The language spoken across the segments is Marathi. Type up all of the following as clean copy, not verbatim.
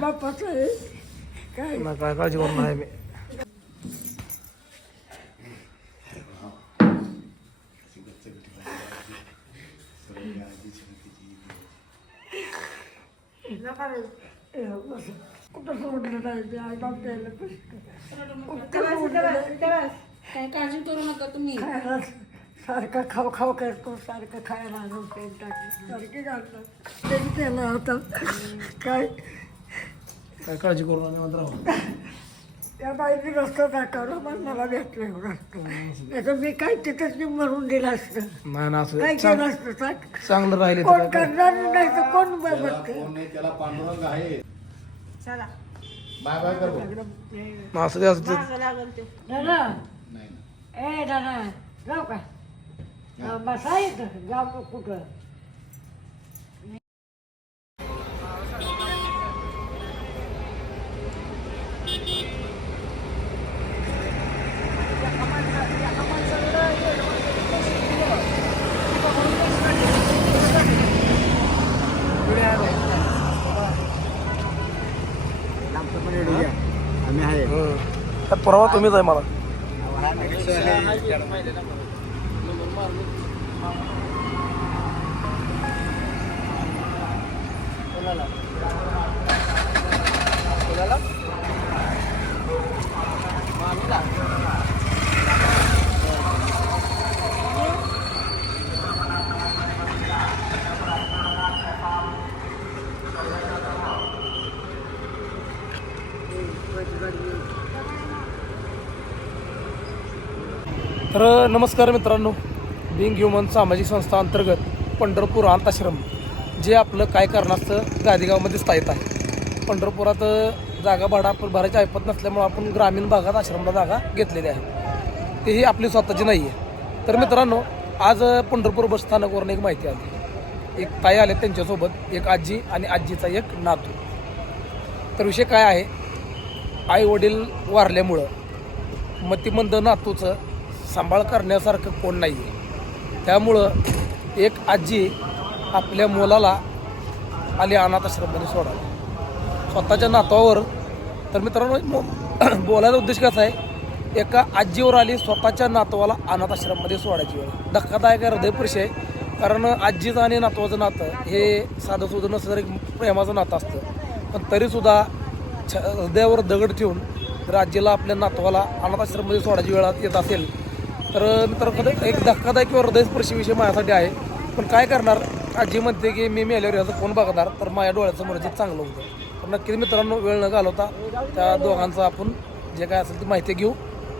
बापाच आहे काय काळजी करून आहे मी. कुठं सोडलं नाही आई बाप द्यायला काय काळजी करू नका तुम्ही. सारखं खाऊ खाऊ करतो सारखं खायला आणून पेन टाकलं सारखे घालतात तरी त्याला आता काय काय काळजी करू नका मात्र. त्या बाईने रस्ता दाखवला पण मला भेटलं एवढं असतं मी काय तिथंच मी मरून दिलं असतं नाही ना असं काय केलं असतं सांग चांगलं राहिले कोण करणार नाही तर कोण बघत त्याला पांडुरंग आहे. चला बाय बाय कर. असं ते असं ते. मागं लागल ते. दादा नाही ए दादा जाऊ का बसा येतं जाऊ कुठं आम्ही आहे. परवा तुम्हीच आहे मला. तर नमस्कार मित्रांनो, बिंग ह्युमन सामाजिक संस्था अंतर्गत पंढरपूर अनाथाश्रम जे आपलं काय कारणास्तव गादीगावमध्ये स्थायिक आहे. पंढरपुरात जागा भाडा भरायची ऐपत नसल्यामुळं आपण ग्रामीण भागात आश्रमला जागा घेतलेली आहे. तेही आपली स्वतःची नाही आहे. तर मित्रांनो, आज पंढरपूर बसस्थानकावरून एक माहिती आली. एक ताई आले त्यांच्यासोबत, एक आजी आणि आजीचा एक नातू. तर विषय काय आहे, आई वडील वारल्यामुळं मतिमंद नातूचं सांभाळ करण्यासारखं कोण नाही आहे. त्यामुळं एक आजी आपल्या मुलाला आली अनाथाश्रममध्ये सोडायला स्वतःच्या नातवावर. तर मित्रांनो, बोलायचा उद्देश कसा आहे, एका आजीवर आली स्वतःच्या नातवाला अनाथाश्रममध्ये सोडायची वेळ. धक्कादायक हृदयस्पर्शी आहे. कारण आजीचं आणि नातवाचं नातं हे साधं सुधं नसलं तर एक प्रेमाचं नातं असतं. पण तरीसुद्धा हृदयावर दगड ठेवून जर आजीला आपल्या नातवाला अनाथाश्रममध्ये सोडायची वेळ येत असेल तर मित्रांनो, एक धक्कादायक किंवा हृदयस्पर्शी विषय माझ्यासाठी आहे. पण काय करणार, आजी म्हणते की मी मेल्यावर याचं कोण बघणार, तर माझ्या डोळ्यासमोर जे चांगलं होतं. तर नक्कीच मित्रांनो, वेळ न घालवता त्या दोघांचं आपण जे काय असेल ती माहिती घेऊ,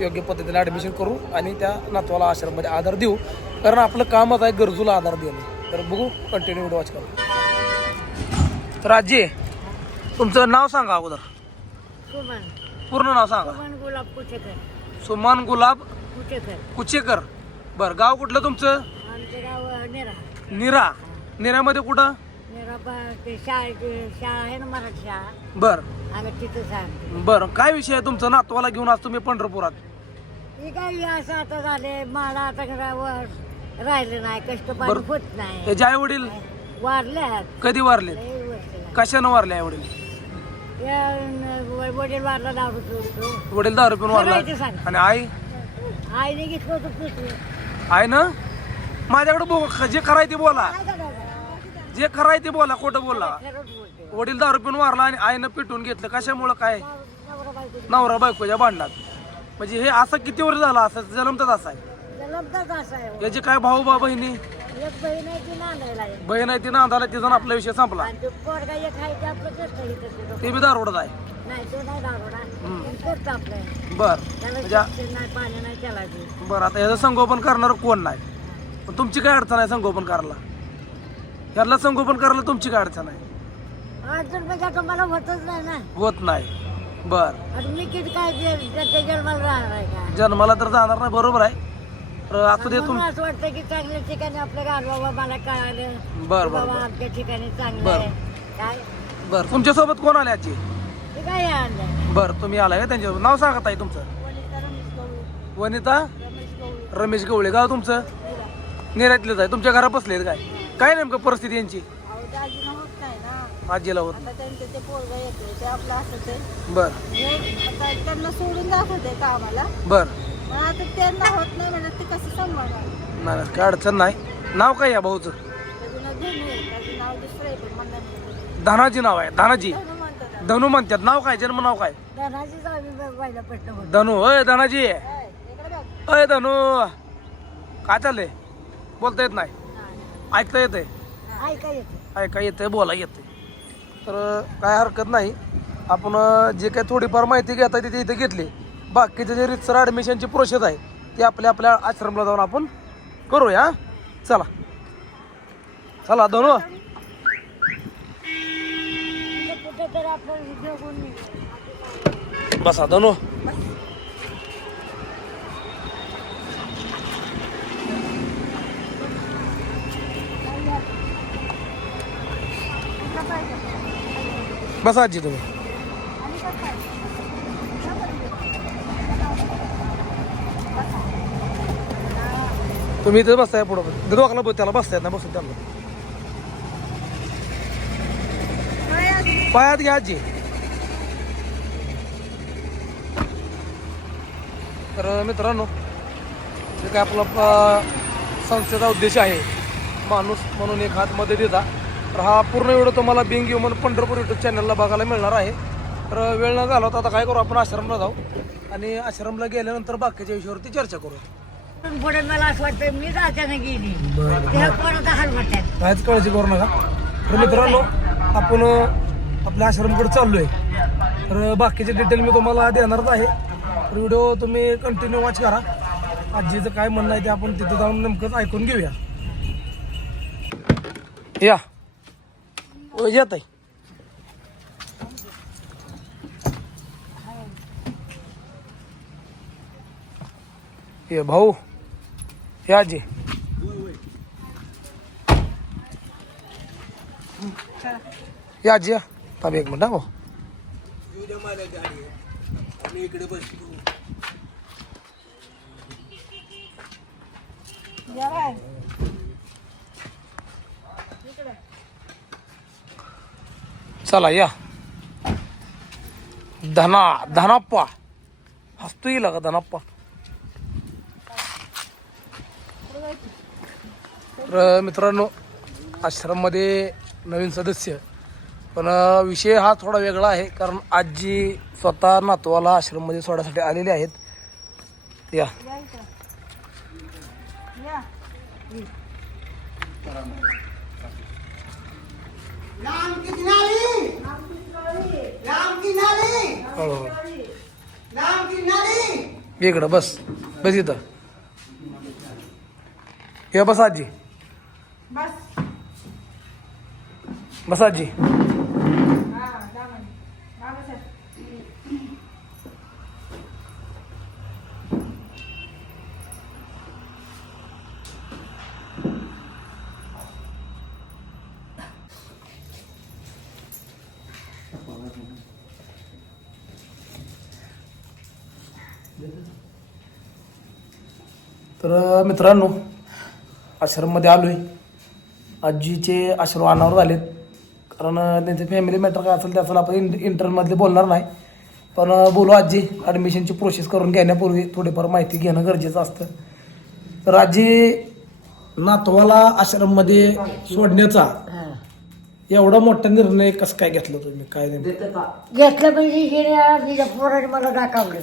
योग्य पद्धतीने ॲडमिशन करू आणि त्या नातवाला आश्रममध्ये आधार देऊ. कारण आपलं कामच आहे गरजूला आधार देणं. तर बघू, कंटिन्यू व्हिडिओ वॉच करू. तर आजी, तुमचं नाव सांगा अगोदर, पूर्ण नाव सांगा. गुलाब कुठेकर सुमन गुलाब कुठेकर कुचेकर. बरं, गाव कुठलं तुमचं? आमचं गाव नेरा निरा. निरामध्ये कुठं? शाळा आहे ना, मराठी शाळा. बरं आम्ही तिथंच आहे. बरं, काय विषय आहे तुमचं नातवाला घेऊन आज तुम्ही पंढरपुरात? हे काय असं आता झाले, मला आता राहिलं नाही, कष्ट पाणी होत नाही. त्याचे आई वडील वारले आहेत कधी वारले? लई वर्ष झाली. कशानं वारले आई वडील? वडील वारला दारू पिऊन. वडील दारू पिऊन वारला. ते सांग. आणि आई? आईने घेतलं होतं पिशवी. आई ना माझ्याकडे जे खरं आहे ते बोला, काय करायचं? जे खरं आहे ते बोला, खोटं बोला. खरंच बोलते. वडील दारू पिऊन वारला आणि आईनं पिटून घेतलं. कशामुळं? काय? नवरा बायको नवरा बायकोच्या भांडणात. म्हणजे हे असं किती वर्ष झालं? असं जन्मतच असं आहे. जलमताच असं आहे. याचे काय भाऊ बहिणी? एक बहीण आहे ती नांदायला आहे. बहीण आहे ती नांदाला, तिचा आपला विषय संपला. आणि तो पोरगा एक आहे ते आपलं करतं इथं. ते बी दारोडत आहे. नाही तो नाही दारोडा, करतं आपलं. बर त्याला म्हणजे शिक्षण नाही, पाणी नाही, त्याला बी. बरं, आता ह्याचं संगोपन करणार कोण नाही. पण तुमची काय अडचण आहे संगोपन करायला? ह्याला संगोपन करायला तुमची काय अडचण आहे? अडचण म्हणजे आता मला होतच नाही ना. होत नाही. बर, आणि मी किती काय त्याच्या जन्माला राहणार आहे का? जन्माला तर जाणार नाही, बरोबर आहे. तर असू दे म्हणून असं वाटतं की चांगल्या ठिकाणी आपलं बाबा मला कळालं बर बाबा बर आमच्या ठिकाणी चांगलं बरं. आहे. काय बर तुमच्यासोबत कोण आले आजी? ते काय आणलं बर, तुम्ही आलाय का त्यांच्यासोबत? नाव सांगा ताई तुमचं. वनिता रमेश गवळी रमेश गवळे. गाव तुमचं नेऱ्यातलंच आहे. तुमच्या घरात बसलेत काय? काय नेमकं परिस्थिती यांची? अहो दाजीनं होत नाही ना. आजीला होत. आता त्यांचं ते पोरगा येते ते आपलं असं ते बर आता त्यांना सोडून जात होते कामाला. बर. पण आता त्यांना होत नाही म्हणजे ते कसं सांभाळणार. नाही काय अडचण नाही. नाव काय या भाऊचं? त्याचं नाव धनू आहे. त्याचं नाव दुसरं आहे पण म्हणणार नाही. धनाजी नाव आहे. धनाजी धनू म्हणतात. धनू म्हणतात. नाव काय? जन्म नाव काय? धनाजीच आम्ही पहिला प्रश्न होतो. धनू. अय धनाजी. काय? इकडे बघ. अय धनू. काय चाललंय? बोलता येत नाही. ऐकता येतंय. ऐका येते. ऐका येतंय, बोला येतंय. तर काय हरकत नाही. आपण जे काही थोडीफार माहिती घेता तिथे इथे घेतली. बाकीचे जे रितसर ॲडमिशनची प्रोसेस आहे ती आपल्या आश्रमला जाऊन आपण करूया. चला चला धनू. कुठे तर आपण घेऊन बसा धनू. बसा आजी तुम्ही. तुम्ही इथे बसताय पुढं. दोघाला त्याला बसतायत ना. बसून त्यांना पायात घ्या आजी. तर मित्रांनो जे काय आपला संस्थेचा उद्देश आहे माणूस म्हणून एक हात मध्ये देता. तर हा पूर्ण व्हिडिओ तुम्हाला बिंग ह्युमन पंढरपूर यूट्यूब चॅनलला बघायला मिळणार आहे. तर वेळ न घालवता आता काय करू आपण आश्रमला जाऊ आणि आश्रमला गेल्यानंतर बाकीच्या विषयावरती चर्चा करू. पुढे मला असं वाटतं मीच अचानक गेली त्या कोणाचा हाल वाटत. काहीच काळजी करू नका. तर मित्रांनो आपण आपल्या आश्रमकडे चाललोय. तर बाकीचे डिटेल मी तुम्हाला देणारच आहे. तर व्हिडिओ तुम्ही कंटिन्यू वॉच करा. आजीचं काय म्हणणं आहे ते आपण तिथे जाऊन नेमकंच ऐकून घेऊया. या येत आहे. ये भाऊ या आजी. या आजी या. थांब एक मिनिट. हो चला या. धनाप्पा हसतो येईल का धनाप्पा. तर मित्रांनो आश्रममध्ये नवीन सदस्य. पण विषय हा थोडा वेगळा आहे कारण आजी स्वतः नातवाला आश्रममध्ये सोडण्यासाठी आलेले आहेत. या इकडं बस. बस इथं. या बस आजी. बस. बस आजी. तर मित्रांनो आश्रममध्ये आलोय. आजीचे आश्रम अनावर झालेत कारण त्यांचे फॅमिली मॅटर काय असेल त्याचं आपण इंटरनमधले बोलणार नाही. पण बोलू आजी. ॲडमिशनची प्रोसेस करून घेण्यापूर्वी थोडीफार माहिती घेणं गरजेचं असतं. तर आजी नातवाला आश्रममध्ये सोडण्याचा एवढा मोठा निर्णय कसं काय घेतला तुम्ही? काय घेतलं म्हणजे हे तिच्या पोराने मला दाखवलं.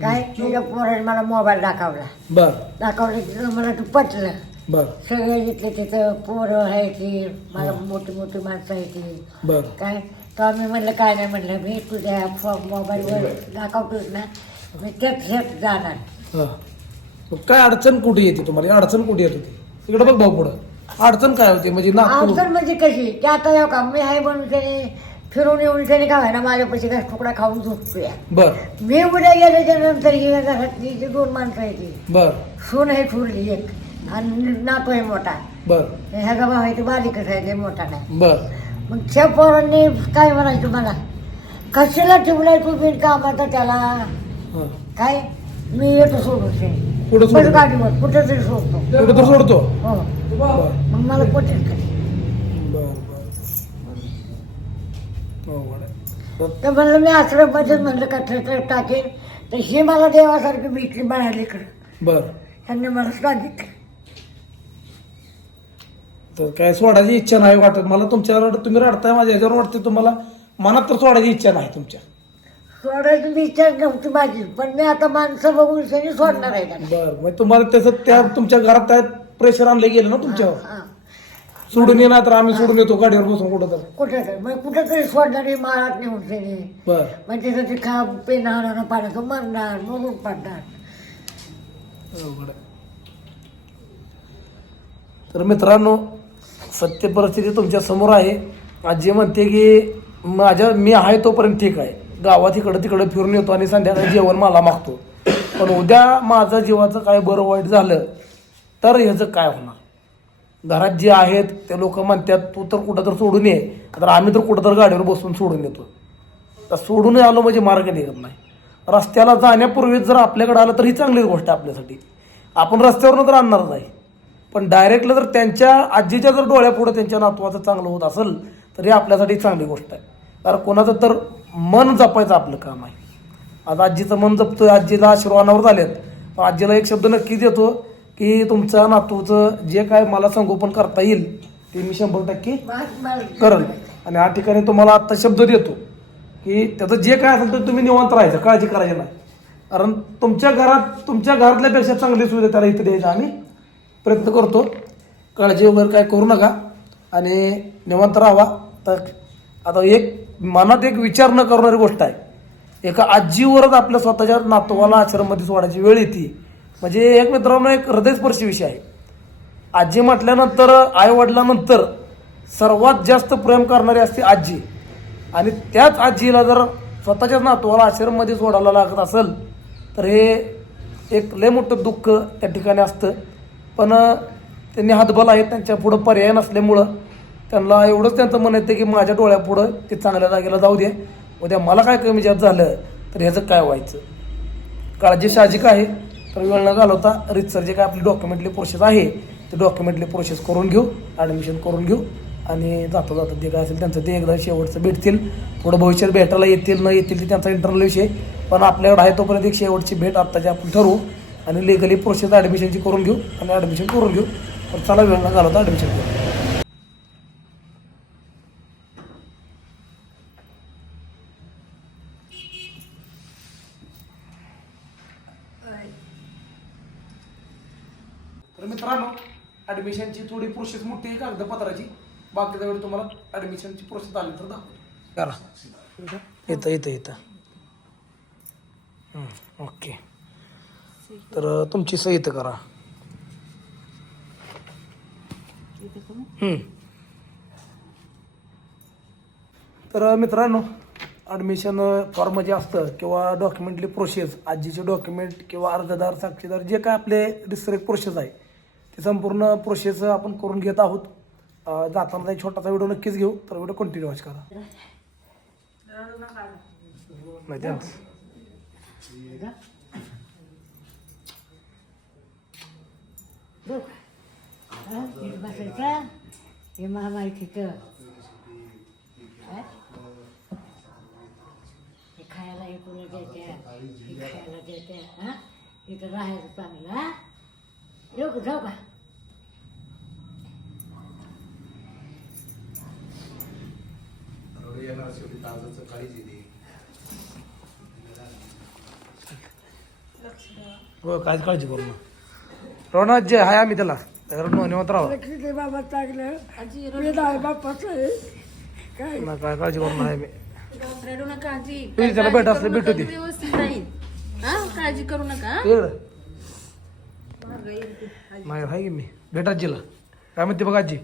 काय तिच्या पोराने मला मोबाईल दाखवला. बर दाखवलं तिथं मला ते पटलं. बर सगळे जिथले तिथं पोरं आहे ती मला मोठी मोठी माणसं आहे ती. बर काय तर मी म्हणलं काय नाही म्हणलं मी तुझ्या मोबाईलवर दाखवतोच ना मी त्यात जाणार. हां. मग काय अडचण कुठे येते तुम्हाला? अडचण कुठे येत होती? इकडे बघ भाऊ पुढं. अडचण काय होती म्हणजे नागपूर? अडचण म्हणजे कशी की आता येऊ का मी आहे म्हणून त्याने फिरून येऊन त्याने काय ना माझ्यापाशी काय तुकडा खाऊन झोपतोय. बर मी उद्या गेल्याच्या नंतर ही घरातली जी दोन माणसं आहे ती बर सून आहे ठुरली एक आणि नातो आहे मोठा. बर ह्या भाव आहे ते बारीकच आहे ते मोठा नाही. बर मग त्या पोरांनी काय म्हणायचं मला कशाला ठेवलाय तू बिन कामाचा त्याला हां. काय मी येतो सोडून ते कुठं बस सोडतो? गाडीवर कुठं तरी सोडतो कुठं तर सोडतो हो मग मला पटेल का बर बर तर म्हणलं मी आश्रममध्येच म्हणलं का ट्रॅक्टर टाकेल तर ही मला देवासारखी भेटली म्हणाली इकडं बर त्यांनी मला सांगितलं तर काय सोडायची इच्छा नाही वाटत मला तुमच्या तुम्ही रडताय माझ्या ह्याच्यावर वाटते तुम्हाला मनात तर सोडायची इच्छा नाही तुमच्या सोडायची मी इच्छा नव्हती माझी पण मी आता माणसं बघून सगळी सोडणार आहे त्यांना. बर मग तुम्हाला त्याचं त्या तुमच्या घरात काय प्रेशर आणलं गेलं ना तुमच्यावर हा. सोडून येणार तर आम्ही सोडून येतो गाडीवर बसून कुठं तर कुठं तर मग कुठं तरी सोडणारी माळात नेऊन सगळी बर मग तिथं ते खा पेनावर पाण्याचं मरणार मरून पडणार अवघड आहे. तर मित्रांनो सत्य परिस्थिती तुमच्या समोर आहे आजी म्हणते की मी आहे तोपर्यंत ठीक आहे गावात इकडं तिकडं फिरून येतो आणि संध्याकाळी जेवण मला मागतो पण उद्या माझं जीवाचं काय बरं वाईट झालं तर ह्याचं काय होणार घरात जे आहेत ते लोक म्हणतात तू तर कुठं तर सोडून ये तर आम्ही तर कुठं तर गाडीवर बसून सोडून येतो तर सोडून आलो म्हणजे मार्ग निघत नाही रस्त्याला जाण्यापूर्वीच जर आपल्याकडे आलं तर ही चांगलीच गोष्ट आहे आपल्यासाठी आपण रस्त्यावरनं तर आणणारच आहे पण डायरेक्टली जर त्यांच्या आजीच्या जर डोळ्यापुढं त्यांच्या नातवाचं चांगलं होत असेल तर ही आपल्यासाठी चांगली गोष्ट आहे कारण कोणाचं तर मन जपायचं आपलं काम आहे आज आजीचं मन जपतोय आजीला आशीर्वादावर झालेत पण आजीला एक शब्द नक्की देतो की तुमच्या नातूचं जे काय मला संगोपन करता येईल ते मी 100% करेल आणि या ठिकाणी तुम्हाला आत्ता शब्द देतो की त्याचं जे काय असेल तर तुम्ही निवांत राहायचं काळजी करायची नाही कारण तुमच्या घरातल्यापेक्षा चांगली सुविधा त्याला इथे द्यायचा आम्ही प्रयत्न करतो काळजी वगैरे काय करू नका आणि निवांत राहावा तर आता एक मनात एक विचार न करणारी गोष्ट आहे एका आजीवरच आपल्या स्वतःच्या नातवाला आश्रममध्ये सोडायची वेळ येते म्हणजे एक मित्रांनो एक हृदयस्पर्शी विषय आहे आजी म्हटल्यानंतर आईवडिलांनंतर सर्वात जास्त प्रेम करणारी असते आजी आणि त्याच आजीला जर स्वतःच्याच नातवाला आश्रममध्ये सोडायला लागत असेल तर हे एक लय मोठं दुःख त्या ठिकाणी असतं पण त्यांनी हातबल आहेत त्यांच्या पुढं पर्याय नसल्यामुळं त्यांना एवढंच त्यांचं म्हणणं येतं की माझ्या डोळ्यापुढं ते चांगल्या जागेला जाऊ दे उद्या मला काय कमी जास्त झालं तर ह्याचं काय व्हायचं काळजी साहजिक आहे तर वेळ न घालवता रितसर जे काय आपली डॉक्युमेंटली प्रोसेस आहे ते डॉक्युमेंटली प्रोसेस करून घेऊ ॲडमिशन करून घेऊ आणि जाता जे काय असेल त्यांचं ते एकदा शेवटचं भेटतील थोडं भविष्यात भेटायला येतील न येतील ते त्यांचा इंटरनल विषय पण आपल्याकडे आहे तोपर्यंत एक शेवटची भेट आत्ताची आपण ठरवू आणि लिगली प्रोसेस ॲडमिशनची करून घेऊ आणि ॲडमिशन करून घेऊ तर चला वेळ न घालवता ॲडमिशन करू तर मित्रांनो ॲडमिशनची थोडी प्रोसेस मोठी आहे कागदपत्राची बाकीच्या वेळी तुम्हाला ॲडमिशनची प्रोसेस आली तर दाखवतो करा येतं ओके तर तुमची सही इथं करा तर मित्रांनो ॲडमिशन फॉर्म जे असतं किंवा डॉक्युमेंटली प्रोसेस आजीचे डॉक्युमेंट किंवा अर्जदार साक्षीदार जे काय आपले डिस्ट्रिक्ट प्रोसेस आहे ते संपूर्ण प्रोसेस आपण करून घेत आहोत जाताना एक छोटासा व्हिडिओ नक्कीच घेऊ तर व्हिडिओ कंटिन्यू वॉच करा नाही त्यांचं बसायचा हे मला माहितीचं हे खायला हे तुला द्यायच्या हे खायला द्यायच्या हां इथं राहायचं चांगलं हां येऊ का जाऊ का हो काय काळजी करू रोनाथ जे आहे आम्ही त्याला निवंत राहा लक्ष्मी बाबा चांगलं मी नाही बापाचं आहे काय ना काय काळजी करू नाही मी रडू नका आजी तुझी त्याला भेट असले भेटू दे व्यवस्थित राहील हा काळजी करू नका नाही आहे की मी भेट आजीला काय म्हणते बघा आजी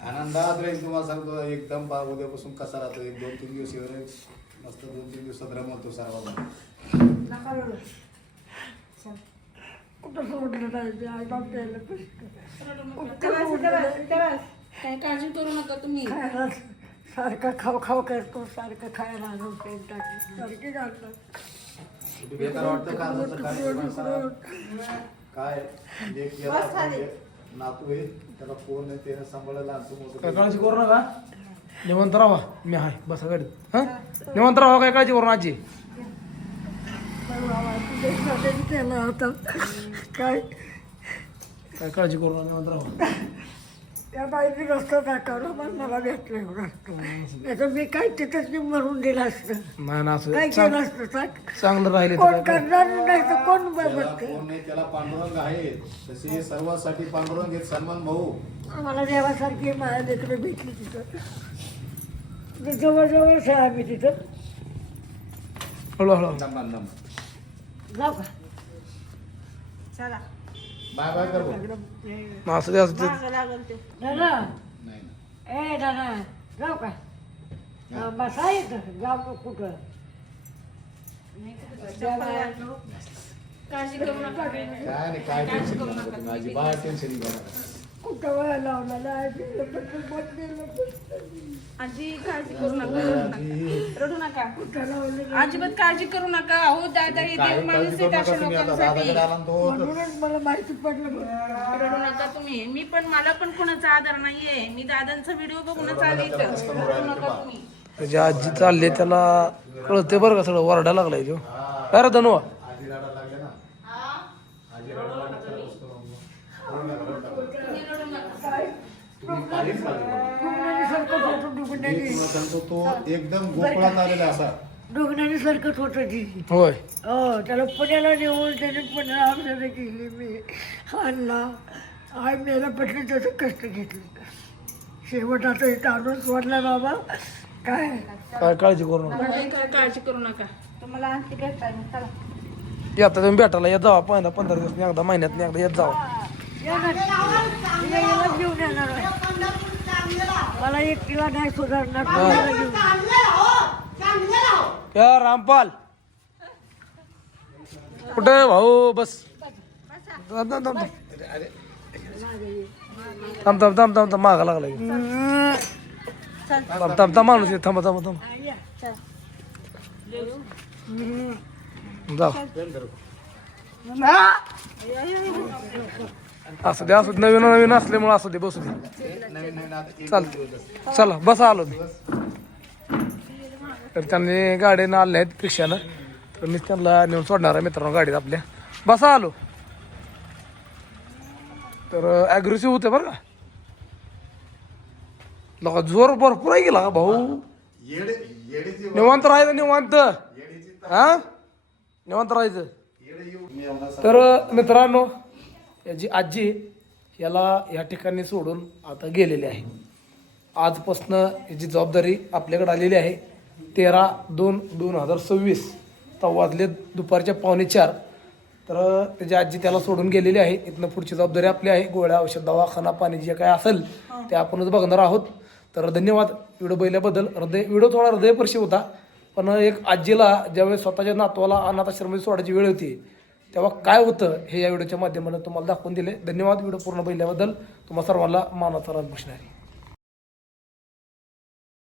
आनंदात राहील तुम्हाला सांगतो एकदम उद्यापासून कसा राहतो 1-2-3 दिवस येऊ मस्त 2-3 दिवसात रमवतो सर्वांना कुठं सोडलं नाही ते आई बाप द्यायला काय काळजी करू नका तुम्ही. खायला सारखं खाऊ खाऊ करतो सारखं खायला आणून पेन टाकलं सारखे घाललं बेकार वाटतं का असं काय माणसाला? काय एक गेला आपण नातू आहे त्याला फोन आहे त्याने सांभाळायला आणतो काय मोठं काळजी करू नका, निवंत राहा. मी आहे बसा गाडीत. हां निवंत राहा, काय काळजी करू आजी. त्याला आता काय काय काळजी करू नका, निवंत राहा. त्या बाईने रस्ता दाखवला पण मला भेटलं रस्तो नाही तर मी काय तिथंच मी मरून दिलं असतं नाही ना असं काय केलं असतं सांग चांगलं राहिले कोण करणार नाही तर कोण त्याला बघत फोन नाही त्याला पांडुरंग आहे तसे सर्वांसाठी पांडुरंग आहेत. सन्मान भाऊ मला देवासारखी माझ्या लेकरं भेटली तिथं जवळजवळच आहे आम्ही तिथं हळूहळू जाऊ का चला बाय बाय कर भाऊ. असं ते असं ते मागं लागल ते. दादा नाही ना. ए दादा जाऊ का बसा येतं जाऊ कुठं काळजी करू नका. काय नाही काय टेन्शन घेऊ नका तुम्ही. अजिबात टेन्शन घेऊ नका. कुठं वया लावला नाही आजी काळजी करू नका. रडू नका. कुठं लावलं अजिबात काळजी करू नका. हो दादा हे काय देव माणूस काळजी आहेत करू अशा नका तुम्ही आता. लोकांसाठी. दादाकडे आला ना तो म्हणूनच मला माहिती पडलं बघ. रडू नका तुम्ही. मी पण मला पण कोणाचा आधार नाहीये. मी दादांचा व्हिडिओ बघूनच आले इथं. रडू नका तुम्ही. त्याच्या आजी चालले त्याला कळते बरं का, सगळं वरडा लागलाय तो. काय रे धनुआ, आजी रडायला लागले ना. आजी रडायला लागले तर बसतो मग. रडू नका, रडू नका. तुम्ही रडू नका. तुम्ही काहीच काळजी करू नका. डुगण्याने सरकत होतं मी डुगण्याने तुला सांगतो तो एकदम गोकुळात आलेला असा. डुगण्याने सरकत होतं ती होय हो त्याला पुण्याला नेऊन त्याने पुण्याला औषधं केली मी आणला आई मेला पटली त्याचं कष्ट घेतलं शेवट आता इथं आणून सोडला बाबा काय काय काळजी करू नका. काय काळजी करू नका. तुम्हाला आणखी भेटताय मग चला. ये आता तुम्ही भेटायला येत जावा, पहिला 15 दिवस एकदा, महिन्यात एकदा येत जावा. या ना. याला घेऊन येणार आहे. मला एकटीला नाही सुधारणार तुम्हाला घेऊन या रामपाल कुठे भाऊ, बस थांब थांब थांब थांब थांब थांब थांब थांब मागा लागला की. थांब थांब थांब माणूस येत, थांबा थांबा थांब जा. असू दे असू दे, नवीन नवीन असल्यामुळे असू दे, बसू दे. नवीन नवीन आता एक चाल दिवस. चला बसा आलो मी. तर त्यांनी गाडीनं आले आहेत रिक्षानं, तर मी त्यांना नेऊन सोडणार आहे मित्रांनो गाडीत आपल्या. बसा आलो. तर ॲग्रेसिव्ह होते बरं का, लगा जोर भरपूर आहे गेला का भाऊ. येडीची निवांत राहायचं, निवांत हा निवांत राहायचं. तर मित्रांनो याची आजी याला या ठिकाणी सोडून आता गेलेली आहे. आजपासनं याची जबाबदारी आपल्याकडे आलेली आहे. 13/2/2026 तर वाजले दुपारच्या 3:45. तर त्याची आजी त्याला सोडून गेलेली आहे. इथनं पुढची जबाबदारी आपली आहे. गोळ्या औषध दवाखाना पाणी जे काय असेल ते आपणच बघणार आहोत. तर धन्यवाद व्हिडिओ बघितल्याबद्दल. व्हिडिओ थोडा हृदयस्पर्शी होता, पण एक आजीला ज्यावेळेस स्वतःच्या नातवाला अनाथ आश्रमामध्ये सोडायची वेळ होती तेव्हा काय होतं हे या व्हिडिओच्या माध्यमातून तुम्हाला दाखवून दिले. धन्यवाद व्हिडिओ पूर्ण बघितल्याबद्दल. तुम्हा सर्वांना मानाचा राजभूषण आहे.